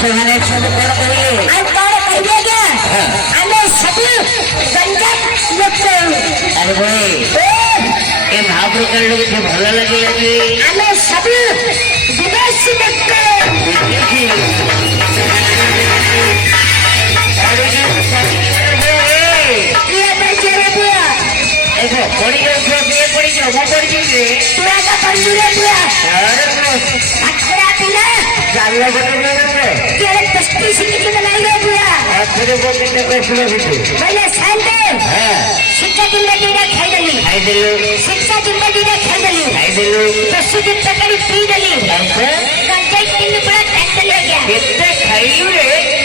ସେମାନେ ସବୁ କଣ କହିଲେ ଆଉ କଣ କହିବେ ଆଜ୍ଞା ଆମେ ସବୁ ଗଞ୍ଜାମ ଲୋକ ଆରେ ଭାଇ ଏ ମହାପ୍ରକାର ଲୋକ ସେ ଭଲ ଲାଗିଲା କି ଆମେ ସବୁ ବିଦେଶୀ ଲୋକ ପଡି ଯାଉଥିବ କିଏ ପଡିଯିବ ମୁଁ ପଡିଯିବି ଆଖଡ଼ା ପିଲା ଚାଲ ଗୋଟେ କିଏ କୁସ୍ତି ଶିଖିଥିଲେ ନାଇଁ ରେ ବୁଆ ଆଖରେ ଗୋଟେ ପ୍ରଶ୍ନ କିନ୍ତୁ ବୋଇଲେ ସାନ୍ତେ ଶିକ୍ଷା ଦିନରେ ଦିଟା ଖାଇଦେଲି ଶିକ୍ଷା ଦିନରେ ଦିଟା ଖାଇଦେଲି ଦଶ ଦିନ ତରକାରୀ ପିଇଦେଲି ଗଞ୍ଜାଇ ତିନି ପୁରା ଖାଇଦେଲି ଆଜ୍ଞା କେତେ ଖାଇଲୁ ରେ